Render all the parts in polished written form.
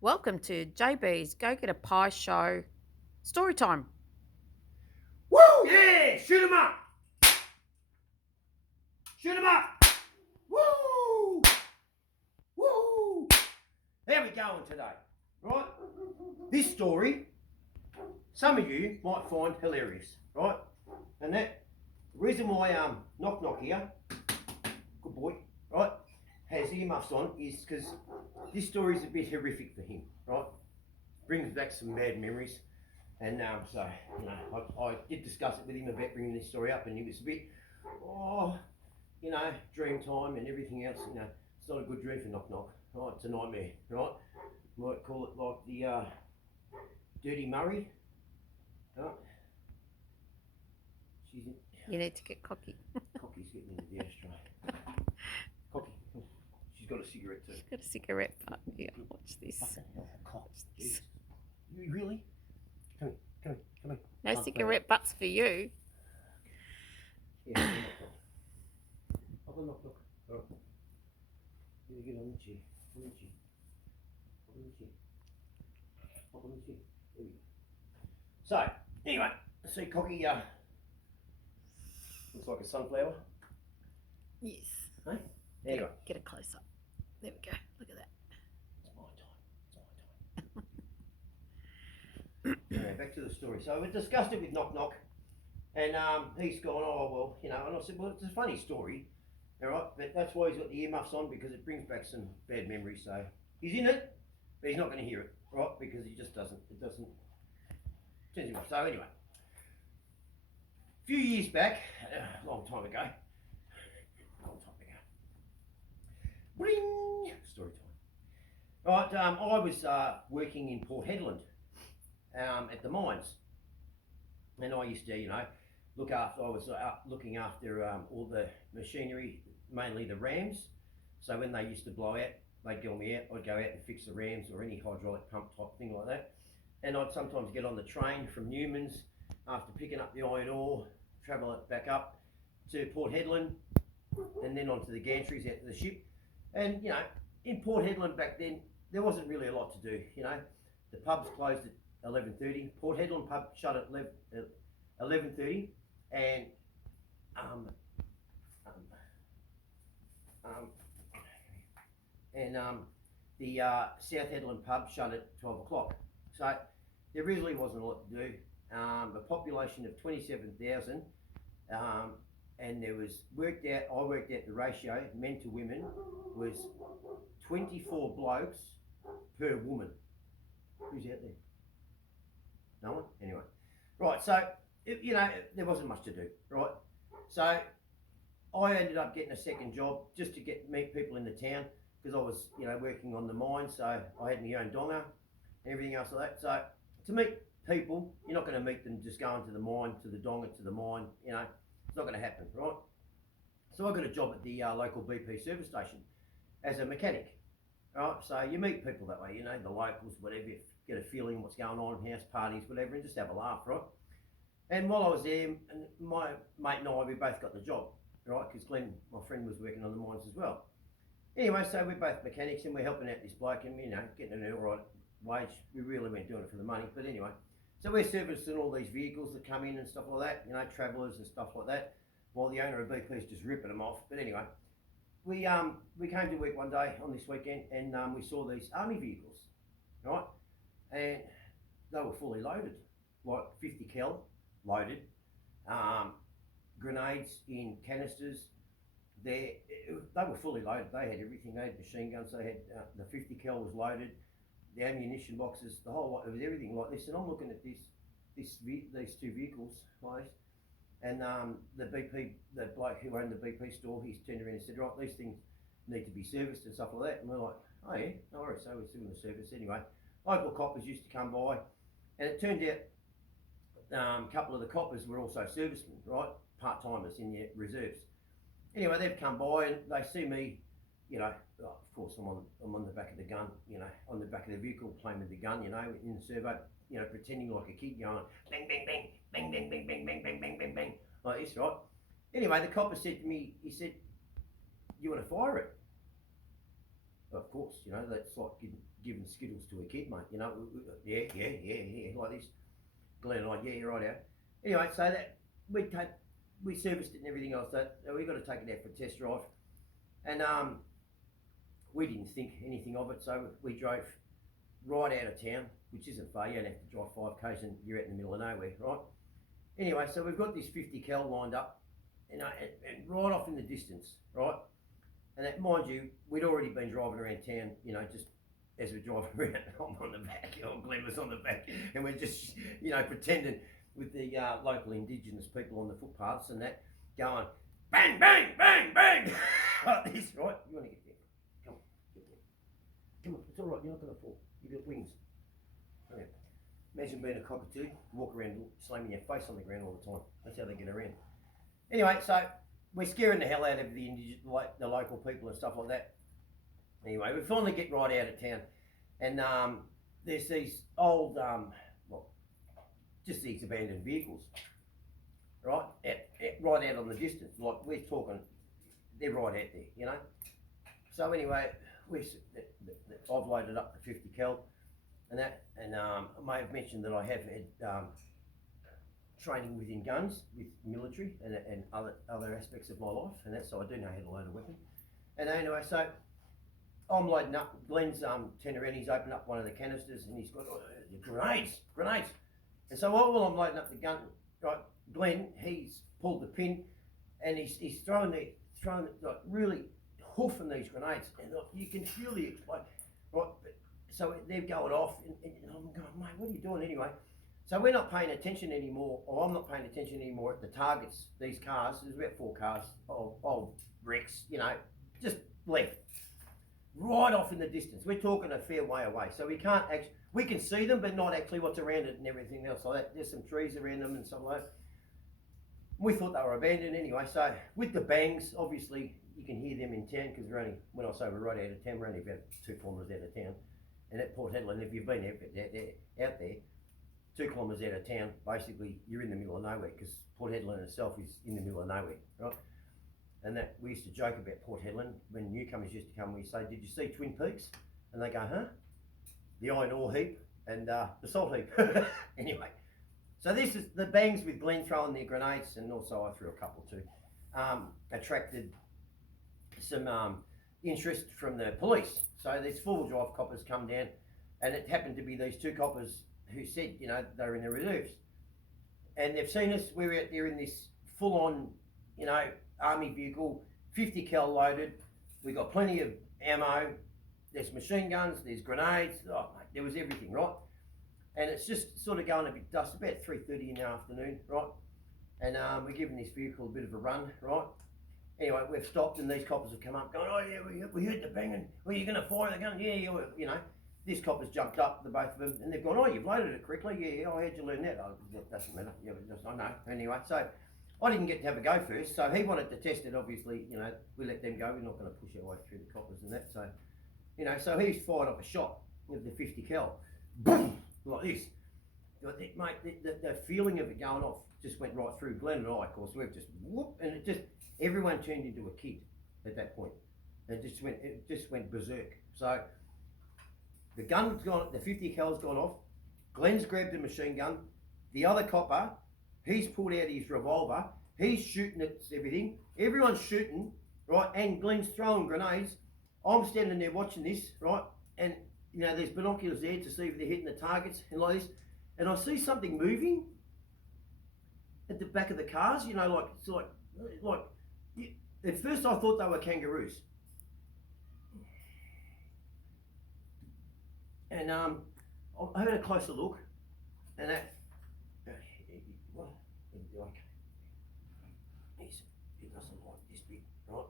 Welcome to JB's Go Get a Pie Show Story Time. Woo! Yeah! Shoot 'em up! Shoot 'em up! Woo! Woo! How we going today? Right? This story, some of you might find hilarious, right? And that the reason why Knock Knock here, good boy, right, has earmuffs on is because this story is a bit horrific for him, right? Brings back some bad memories. And so, I did discuss it with him about bringing this story up, and he was a bit, oh, dream time and everything else. It's not a good dream for Knock Knock. Right, it's a nightmare. Right, might call it like the Dirty Murray. Right, she's in, You need to get cocky. Cocky's getting into the ashtray. Cocky, she's got a cigarette too. She's got a cigarette butt. Yeah, watch this. Fucking hell, cock. Watch this. You really? Come here, come here. No Can't cigarette butts for you. Yeah, Knock Knock. All right. You get on the chair. On the chair. On the chair. Up on the chair. There we go. So, anyway, see Cocky looks like a sunflower. Yes. Hey? There you go. Get a close up. There we go. Look at that. It's my time. Anyway, back to the story. So we discussed it with Knock Knock, and he's gone, oh, well, and I said, well, it's a funny story, all right, but that's why he's got the earmuffs on, because it brings back some bad memories. So he's in it, but he's not going to hear it, right, because he just doesn't, turns him off. So anyway, a few years back, a long time ago, bling, story time. Right, I was working in Port Hedland at the mines, and I used to, look after. I was looking after all the machinery, mainly the rams. So when they used to blow out, they'd get me out. I'd go out and fix the rams or any hydraulic pump type thing like that. And I'd sometimes get on the train from Newman's after picking up the iron ore, travel it back up to Port Hedland, and then onto the gantries out to the ship. And in Port Hedland back then, there wasn't really a lot to do. The pubs closed at 11:30. Port Hedland pub shut at 11:30, and um, um, the South Hedland pub shut at 12 o'clock. So there really wasn't a lot to do. A population of 27,000, and there was I worked out the ratio, men to women, was 24 blokes per woman. Who's out there? No one? Anyway. Right, so, there wasn't much to do, right? So I ended up getting a second job just to meet people in the town, because I was, working on the mine, so I had my own donga and everything else like that. So to meet people, you're not going to meet them just going to the mine, to the donga, to the mine, it's not going to happen, right? So I got a job at the local BP service station as a mechanic, right? So you meet people that way, the locals, whatever, you get a feeling what's going on, house parties, whatever, and just have a laugh, right? And while I was there, and my mate and I, we both got the job, right? Because Glenn, my friend, was working on the mines as well. Anyway, so we're both mechanics, and we're helping out this bloke, and getting an all right wage. We really weren't doing it for the money, but anyway. So we're servicing all these vehicles that come in and stuff like that, travellers and stuff like that, while the owner of BP is just ripping them off. But anyway, we came to work one day on this weekend, and we saw these army vehicles, right? And they were fully loaded, like 50 cal loaded, grenades in canisters. They were fully loaded. They had everything. They had machine guns. They had the 50 cal was loaded, the ammunition boxes, the whole lot. It was everything like this. And I'm looking at these two vehicles, like this, and the bloke who owned the BP store, he's turned around and said, right, these things need to be serviced and stuff like that. And we're like, oh yeah, no worries. So we're doing the service anyway. Local coppers used to come by, and it turned out a couple of the coppers were also servicemen, right? Part-timers in the reserves. Anyway, they've come by and they see me, of course I'm on the back of the gun, on the back of the vehicle playing with the gun, in the servo, pretending like a kid, going bang, bang, bang, bang, bang, bang, bang, bang, bang, bang, bang, bang, like this, right? Anyway, the copper said to me, he said, you want to fire it? Of course, that's like giving Skittles to a kid, mate. You know, yeah, like this. Glenn and I, yeah, you're right out. Anyway, so that we serviced it and everything else. So we got to take it out for a test drive, and we didn't think anything of it. So we drove right out of town, which isn't far. You don't have to drive 5 k's and you're out in the middle of nowhere, right? Anyway, so we've got this 50 cal lined up, and right off in the distance, right? And that, mind you, we'd already been driving around town, you know, just as we're driving around, I'm on the back, Glenn was on the back, and we're just, you know, pretending with the local Indigenous people on the footpaths and that, going bang, bang, bang, bang, like this, right? You want to get there? Come on, get there. Come on, it's all right, you're not going to fall. You've got wings. Okay. Imagine being a cockatoo, walk around slamming your face on the ground all the time. That's how they get around. Anyway, so we're scaring the hell out of the local people and stuff like that. Anyway, we finally get right out of town, and there's these old, well, just these abandoned vehicles, right? Right out on the distance, like we're talking, they're right out there, you know. So anyway, I've loaded up the 50 cal, and that, and I may have mentioned that I have had training within guns, with military and other aspects of my life, and that, so I do know how to load a weapon. And anyway, so I'm loading up. Glenn's Tenerini's opened up one of the canisters, and he's got grenades. And so while I'm loading up the gun, right, Glenn, he's pulled the pin, and he's throwing like really hoofing these grenades, and you can feel the explode, right? So they're going off, and I'm going, mate, what are you doing anyway? So we're not paying attention anymore, or I'm not paying attention anymore at the targets. These cars, there's about 4 cars, old wrecks, you know, just left, right off in the distance. We're talking a fair way away, so we can see them, but not actually what's around it and everything else like that. There's some trees around them and some like that. We thought they were abandoned anyway. So with the bangs, obviously you can hear them in town, because we're only, when I say we're right out of town, we're only about 2 kilometres out of town. And at Port Hedland, if you've been out there, 2 kilometres out of town, basically you're in the middle of nowhere, because Port Hedland itself is in the middle of nowhere, right? And that, we used to joke about Port Hedland when newcomers used to come. We say, "Did you see Twin Peaks?" And they go, "Huh?" The iron ore heap and the salt heap. Anyway, so this is the bangs with Glenn throwing their grenades, and also I threw a couple too. Attracted some interest from the police. So these 4-wheel drive coppers come down, and it happened to be these 2 coppers who said, you know, they were in the reserves, and they've seen us. We're out there in this full-on, you know, army vehicle, 50 cal loaded. We got plenty of ammo. There's machine guns. There's grenades. Oh, mate, there was everything, right? And it's just sort of going a bit dust. About 3:30 in the afternoon, right? And we're giving this vehicle a bit of a run, right? Anyway, we've stopped, and these coppers have come up, going, "Oh yeah, we heard the banging. Well, you're going to fire the gun?" "Yeah, you know." This copper's jumped up, the both of them, and they've gone, "Oh, you've loaded it correctly?" "Yeah, oh, how'd you learn that?" "Oh, that doesn't matter. Yeah, I know." Anyway, so I didn't get to have a go first, so he wanted to test it. Obviously, you know, we let them go. We're not going to push our way through the coppers and that. So, you know, so he's fired off a shot with the 50 cal, boom, like this. Mate, the feeling of it going off just went right through Glenn and I. Of course, we've just whoop, and it just, everyone turned into a kid at that point. It just went berserk. So the gun's gone, the 50 cal's gone off. Glenn's grabbed a machine gun. The other copper, he's pulled out his revolver. He's shooting at everything. Everyone's shooting, right? And Glenn's throwing grenades. I'm standing there watching this, right? And, you know, there's binoculars there to see if they're hitting the targets and like this. And I see something moving at the back of the cars, you know, like, at first I thought they were kangaroos. And I had a closer look, and that, well, he doesn't like this bit, right?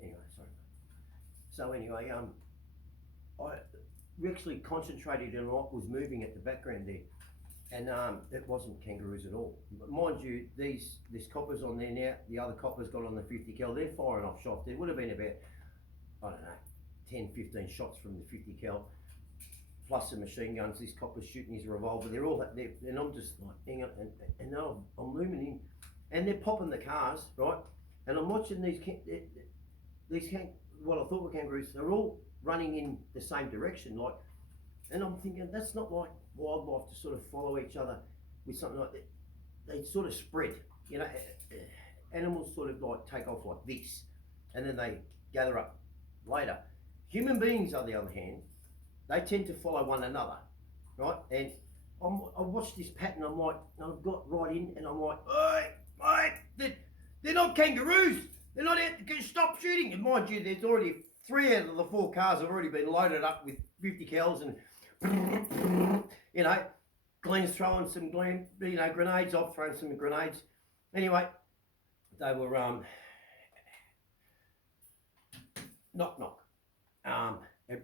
Anyway, sorry. So anyway, we actually concentrated on what was moving at the background there, and it wasn't kangaroos at all. But mind you, this copper's on there now. The other copper's got on the 50 cal. They're firing off shots. There would have been about, I don't know, 10, 15 shots from the 50 cal, plus the machine guns. This copper's shooting his revolver. They're all there, and I'm just like, hang on, and now I'm looming in, and they're popping the cars, right? And I'm watching what I thought were kangaroos. They're all running in the same direction, like, and I'm thinking that's not like wildlife to sort of follow each other with something like that. They sort of spread, you know. Animals sort of like take off like this, and then they gather up later. Human beings, on the other hand, they tend to follow one another, right? And I watched this pattern. I'm like, and I've got right in, and I'm like, oi, mate, they're not kangaroos. They're not out. Stop shooting. And mind you, there's already 3 out of the 4 cars have already been loaded up with 50 cals, and you know, Glenn's throwing some grenades. I've thrown some grenades. Anyway, they were knock knock.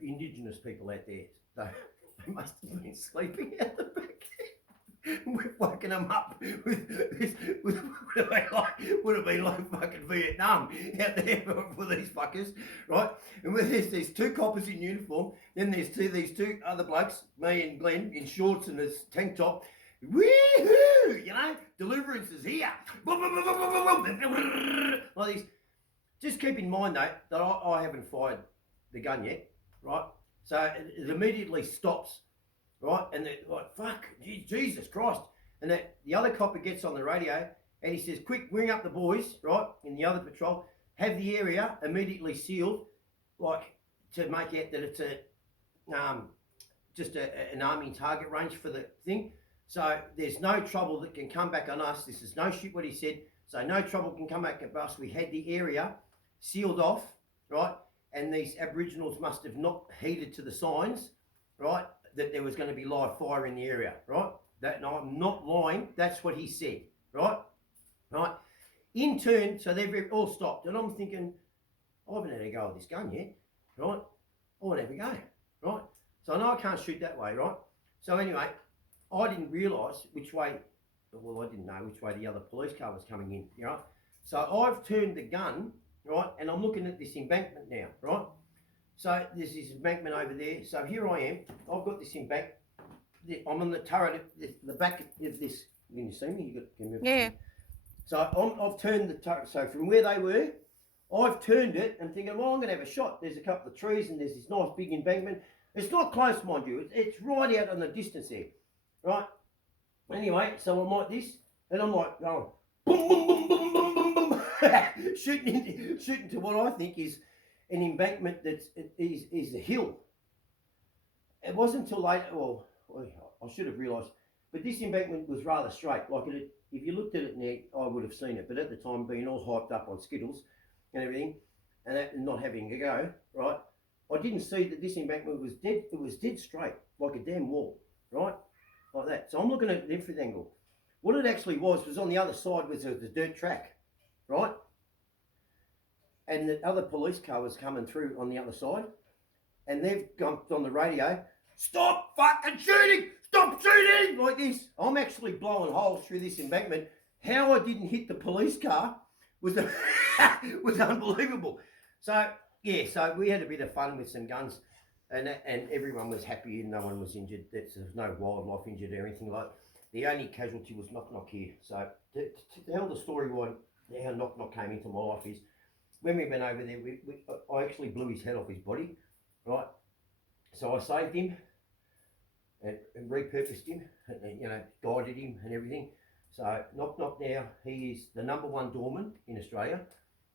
Indigenous people out there. They must have been sleeping out the back. We've woken them up with this. Would have been like fucking Vietnam out there for these fuckers, right? And with this, there's 2 coppers in uniform. Then there's these two other blokes, me and Glenn, in shorts and this tank top. Woohoo! You know, deliverance is here. Like this. Just keep in mind though that I haven't fired the gun yet, right? So it immediately stops, right? And they're like, fuck, Jesus Christ. And the other copper gets on the radio and he says, quick, ring up the boys, right, in the other patrol, have the area immediately sealed, like to make out that it's just an army target range for the thing. So there's no trouble that can come back on us. This is no shit what he said. So no trouble can come back at us. We had the area sealed off, right? And these Aboriginals must have not heeded to the signs, right, that there was going to be live fire in the area, right? No, I'm not lying. That's what he said, right? Right. In turn, so they've all stopped. And I'm thinking, I haven't had a go at this gun yet, right? I want to have a go, right? So I know I can't shoot that way, right? So anyway, I didn't realise which way, well, I didn't know which way the other police car was coming in, you know? So I've turned the gun, right? And I'm looking at this embankment now, right? So there's this embankment over there. So here I am. I've got this embankment. I'm on the turret, the back of this. Can you see me? Yeah. So I've turned the turret. So from where they were, I've turned it and thinking, well, I'm going to have a shot. There's a couple of trees and there's this nice big embankment. It's not close, mind you. It's right out on the distance there, right? Anyway, so I'm like this, and I'm like going, boom, boom, boom, boom, boom, boom, boom, shooting to what I think is an embankment is a hill. It wasn't until later, well, I should have realised, but this embankment was rather straight. Like if you looked at it now, I would have seen it. But at the time, being all hyped up on Skittles and everything, and not having a go, right, I didn't see that this embankment was dead. It was dead straight, like a damn wall, right, like that. So I'm looking at a different angle. What it actually was on the other side was the dirt track, right? And the other police car was coming through on the other side, and they've gone on the radio, stop fucking shooting, stop shooting, like this. I'm actually blowing holes through this embankment. How I didn't hit the police car was was unbelievable. So yeah, so we had a bit of fun with some guns, and everyone was happy and no one was injured. There's no wildlife injured or anything like that. The only casualty was Knock Knock here. So to tell the story why how Knock Knock came into my life is, when we went over there, I actually blew his head off his body, right? So I saved him and repurposed him, and guided him and everything. So Knock Knock now, he is the #1 doorman in Australia.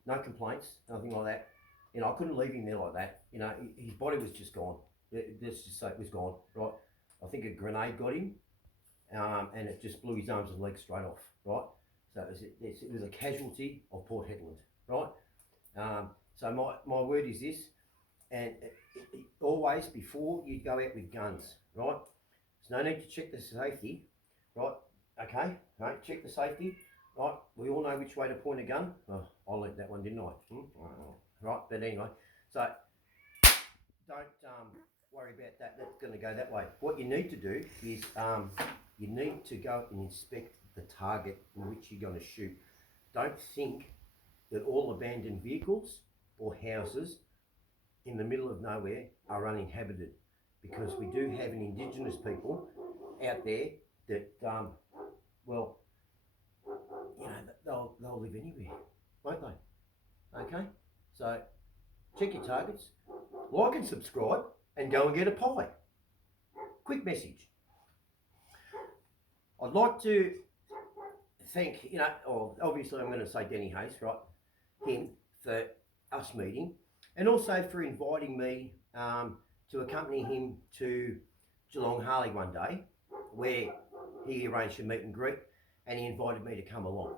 No complaints, nothing like that. I couldn't leave him there like that. His body was just gone. Let's just say it was gone, right? I think a grenade got him, and it just blew his arms and legs straight off, right? So it was a casualty of Port Hedland, right? So my word is this, and always before you go out with guns, right? There's no need to check the safety, right? Okay, right, check the safety, right? We all know which way to point a gun. Oh, I learnt that one, didn't I? Right, but anyway, so don't worry about that. That's going to go that way. What you need to do is you need to go and inspect the target in which you're going to shoot. Don't think that all abandoned vehicles or houses in the middle of nowhere are uninhabited, because we do have an Indigenous people out there that, well, they'll live anywhere, won't they? Okay, so check your targets, like and subscribe, and go and get a pie. Quick message. I'd like to thank, obviously I'm going to say Denny Hayes, right? Him for us meeting, and also for inviting me to accompany him to Geelong Harley one day, where he arranged a meet and greet, and he invited me to come along.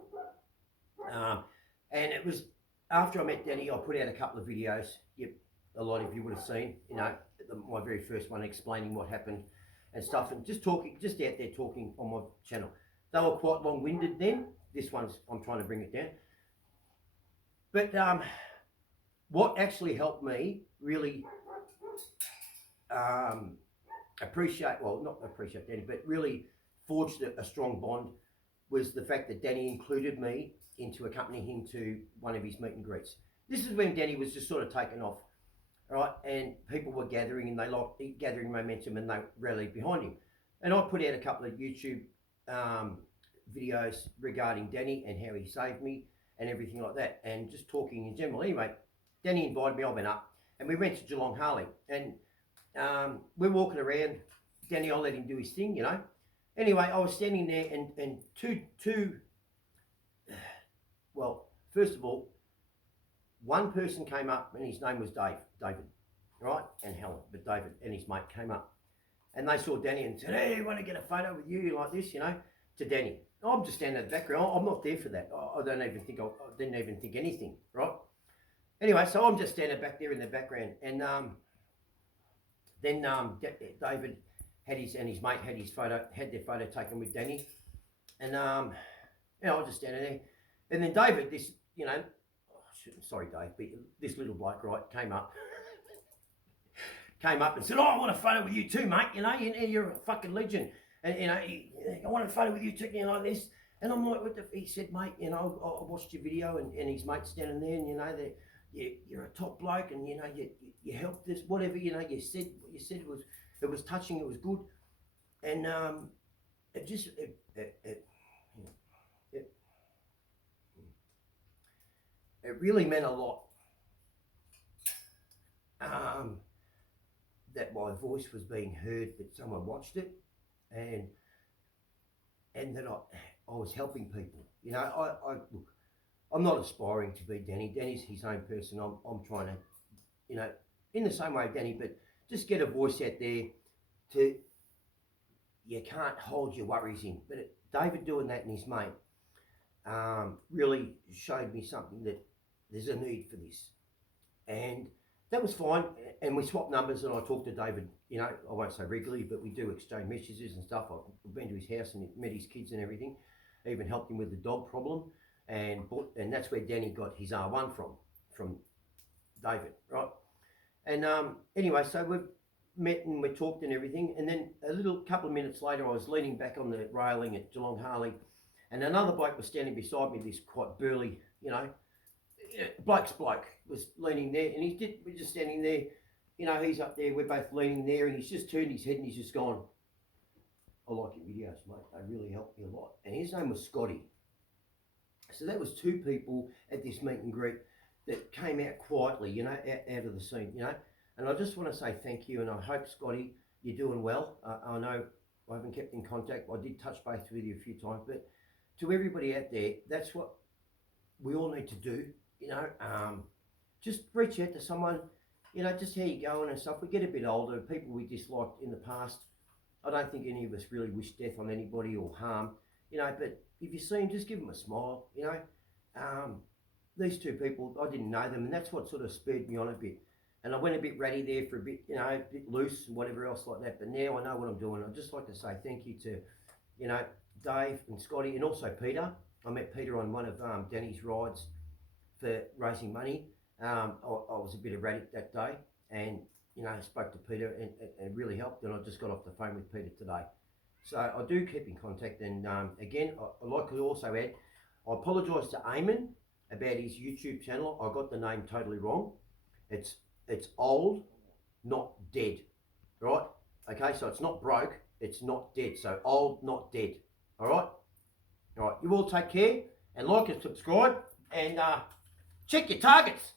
And it was after I met Denny, I put out a couple of videos. A lot of you would have seen, my very first one explaining what happened and stuff, and just out there talking on my channel. They were quite long-winded then. This one's, I'm trying to bring it down. But what actually helped me really not appreciate Danny, but really forged a strong bond was the fact that Danny included me into accompanying him to one of his meet and greets. This is when Danny was just sort of taken off, right? And people were gathering, and they liked gathering momentum, and they rallied behind him. And I put out a couple of YouTube videos regarding Danny and how he saved me and everything like that, and just talking in general. Anyway, Danny invited me, I went up, and we went to Geelong Harley, and we're walking around. Danny, I let him do his thing, Anyway, I was standing there, and well, first of all, one person came up, and his name was David, right? And Helen, but David and his mate came up, and they saw Danny and said, "Hey, I want to get a photo with you like this," to Danny. I'm just standing in the background. I'm not there for that. I didn't even think anything, right? Anyway, so I'm just standing back there in the background, and then David and his mate had their photo taken with Danny, and I was just standing there, and then David, sorry Dave, but this little bloke, right, came up and said, "Oh, I want a photo with you too, mate. You're a fucking legend, and I want a photo with you too, like this." And I'm like, he said, "Mate, I watched your video, and his mate standing there, and you're a top bloke, and you helped us, whatever, you said it was touching, it was good, and it really meant a lot that my voice was being heard, that someone watched it, and that I was helping people. Look, I'm not aspiring to be Danny. Danny's his own person. I'm trying to, in the same way Danny, but just get a voice out there you can't hold your worries in. But David doing that and his mate really showed me something, that there's a need for this. And that was fine. And we swapped numbers, and I talked to David, I won't say regularly, but we do exchange messages and stuff. I've been to his house and met his kids and everything. I even helped him with the dog problem. And that's where Danny got his R1 from David, right? And anyway, so we've met and we talked and everything, and then a couple of minutes later, I was leaning back on the railing at Geelong Harley, and another bloke was standing beside me, this quite burly, bloke was leaning there, and we're just standing there, he's up there, we're both leaning there, and he's just turned his head and he's just gone, "I like your videos, mate, they really helped me a lot." And his name was Scotty. So that was two people at this meet and greet that came out quietly, out of the scene, And I just want to say thank you, and I hope, Scotty, you're doing well. I know I haven't kept in contact. I did touch base with you a few times, but to everybody out there, that's what we all need to do, just reach out to someone, just how you going and stuff. We get a bit older, people we disliked in the past. I don't think any of us really wish death on anybody or harm, but if you see them, just give them a smile, These two people, I didn't know them, and that's what sort of spurred me on a bit. And I went a bit ratty there for a bit, a bit loose and whatever else like that. But now I know what I'm doing. I'd just like to say thank you to, Dave and Scotty, and also Peter. I met Peter on one of Danny's rides for raising money. I was a bit erratic that day, and I spoke to Peter, and it really helped. And I just got off the phone with Peter today. So I do keep in contact. And again, I'd like to also add, I apologise to Eamon about his YouTube channel. I got the name totally wrong. It's old, not dead, right? Okay, so it's not broke, it's not dead. So old, not dead, all right? All right, you all take care, and like and subscribe, and check your targets.